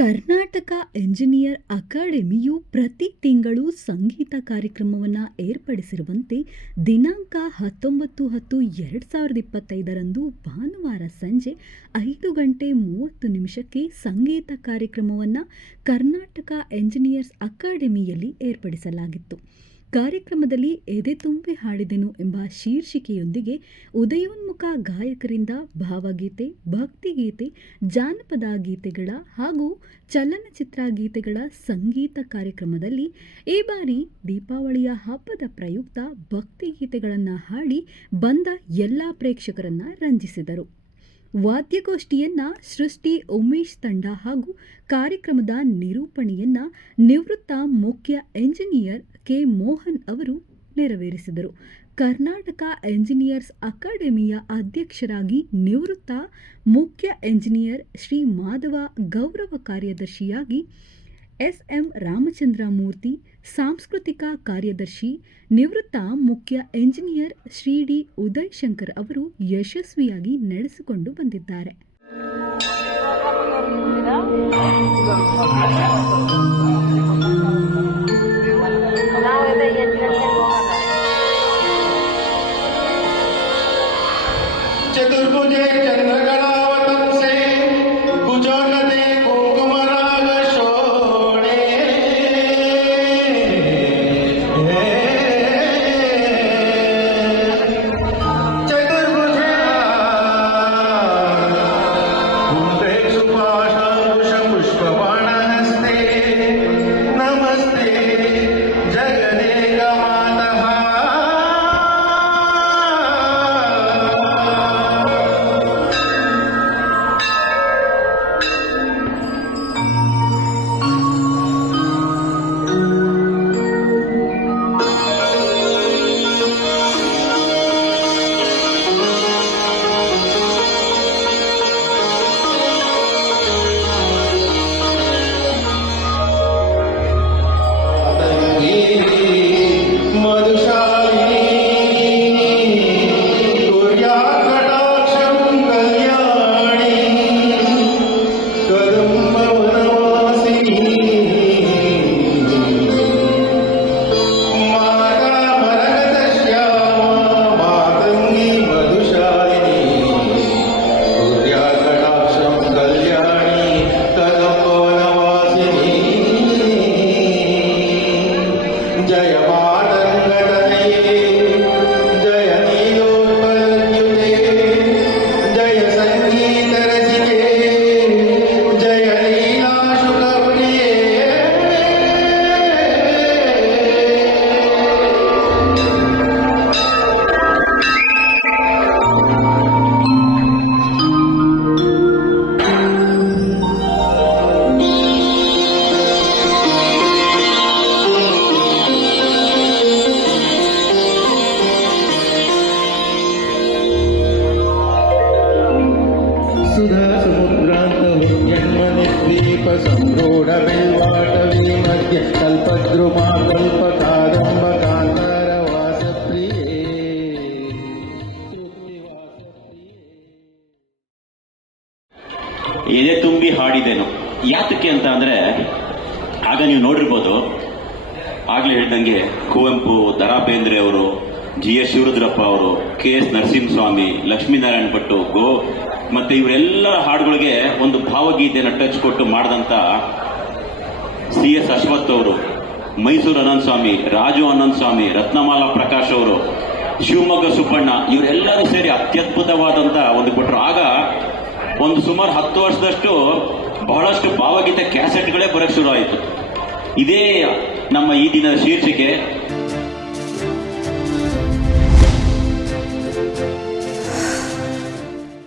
Karnataka engineer ಅಕಾಡೆಮಿಯು ಪ್ರತಿ ತಿಂಗಳು ಸಂಗೀತ ಕಾರ್ಯಕ್ರಮವನ್ನು ಏರ್ಪಡಿಸಿರುವಂತೆ ದಿನಾಂಕ ಹತ್ತೊಂಬತ್ತು ಹತ್ತು ಎರಡು ಸಾವಿರದ ಇಪ್ಪತ್ತೈದರಂದು ಭಾನುವಾರ ಸಂಜೆ ಐದು ಗಂಟೆ ಮೂವತ್ತು ನಿಮಿಷಕ್ಕೆ ಸಂಗೀತ ಕಾರ್ಯಕ್ರಮವನ್ನು ಕರ್ನಾಟಕ ಎಂಜಿನಿಯರ್ಸ್ ಅಕಾಡೆಮಿಯಲ್ಲಿ ಏರ್ಪಡಿಸಲಾಗಿತ್ತು. ಕಾರ್ಯಕ್ರಮದಲ್ಲಿ ಎದೆ ತುಂಬಿ ಹಾಡಿದೆನು ಎಂಬ ಶೀರ್ಷಿಕೆಯೊಂದಿಗೆ ಉದಯೋನ್ಮುಖ ಗಾಯಕರಿಂದ ಭಾವಗೀತೆ, ಭಕ್ತಿಗೀತೆ, ಜಾನಪದ ಗೀತೆಗಳ ಹಾಗೂ ಚಲನಚಿತ್ರ ಗೀತೆಗಳ ಸಂಗೀತ ಕಾರ್ಯಕ್ರಮದಲ್ಲಿ ಈ ಬಾರಿ ದೀಪಾವಳಿಯ ಹಬ್ಬದ ಪ್ರಯುಕ್ತ ಭಕ್ತಿಗೀತೆಗಳನ್ನು ಹಾಡಿ ಬಂದ ಎಲ್ಲ ಪ್ರೇಕ್ಷಕರನ್ನು ರಂಜಿಸಿದರು. ವಾದ್ಯಗೋಷ್ಠಿಯನ್ನ ಸೃಷ್ಟಿ ಉಮೇಶ್ ತಂಡ ಹಾಗೂ ಕಾರ್ಯಕ್ರಮದ ನಿರೂಪಣೆಯನ್ನ ನಿವೃತ್ತ ಮುಖ್ಯ ಎಂಜಿನಿಯರ್ ಕೆ ಮೋಹನ್ ಅವರು ನೆರವೇರಿಸಿದರು. ಕರ್ನಾಟಕ ಎಂಜಿನಿಯರ್ಸ್ ಅಕಾಡೆಮಿಯ ಅಧ್ಯಕ್ಷರಾಗಿ ನಿವೃತ್ತ ಮುಖ್ಯ ಎಂಜಿನಿಯರ್ ಶ್ರೀ ಮಾಧವ ಗೌರವ ಕಾರ್ಯದರ್ಶಿಯಾಗಿ ಎಸ್ ಎಂ ರಾಮಚಂದ್ರ ಮೂರ್ತಿ ಸಾಂಸ್ಕೃತಿಕ ಕಾರ್ಯದರ್ಶಿ ನಿವೃತ್ತ ಮುಖ್ಯ ಎಂಜಿನಿಯರ್ ಶ್ರೀ ಡಿ ಉದಯ್ ಶಂಕರ್ ಅವರು ಯಶಸ್ವಿಯಾಗಿ ನಡೆಸಿಕೊಂಡು ಬಂದಿದ್ದಾರೆ ನಾವೆಲ್ಲ ಎಂಟು ಗಂಟೆಗೆ ಹೋಗೋಣ चतुर्भुजे चन्द्रकलावतंसे कुचोन्नते कुङ्कुमरागशोणे ಎದೆ ತುಂಬಿ ಹಾಡಿದೆನು. ಯಾತಕ್ಕೆ ಅಂತ ಅಂದ್ರೆ, ಆಗ ನೀವು ನೋಡಿರ್ಬೋದು, ಆಗ್ಲೇ ಹೇಳ್ದಂಗೆ ಕುವೆಂಪು ದರಾ ಬೇಂದ್ರೆ ಅವರು, ಜಿ ಎಸ್ ಶಿವರುದ್ರಪ್ಪ ಅವರು, ಕೆ ಎಸ್ ನರಸಿಂಹಸ್ವಾಮಿ, ಲಕ್ಷ್ಮೀನಾರಾಯಣ ಭಟ್ಟು ಗೋ, ಮತ್ತೆ ಇವರೆಲ್ಲರ ಹಾಡುಗಳಿಗೆ ಒಂದು ಭಾವಗೀತೆಯನ್ನು ಟಚ್ ಕೊಟ್ಟು ಮಾಡಿದಂತ ಸಿ ಎಸ್ ಅಶ್ವಥ್ ಅವರು, ಮೈಸೂರು ಅನಂತ ಸ್ವಾಮಿ ರಾಜು ಅನಂತ ಸ್ವಾಮಿ ರತ್ನಮಾಲಾ ಪ್ರಕಾಶ್ ಅವರು, ಶಿವಮೊಗ್ಗ ಸುಬ್ಬಣ್ಣ, ಇವರೆಲ್ಲರೂ ಸೇರಿ ಅತ್ಯದ್ಭುತವಾದಂತ ಒಂದು ಕೊಟ್ಟರು ಆಗ ಒಂದು ಸುಮಾರು ಹತ್ತು ವರ್ಷದಷ್ಟು ಬಹಳಷ್ಟು ಭಾವಗೀತೆ ಕ್ಯಾಸೆಟ್ಗಳೇ ಬರಕ್ ಶುರು ಆಯಿತು. ಇದೇ ನಮ್ಮ ಈ ದಿನದ ಶೀರ್ಷಿಕೆ.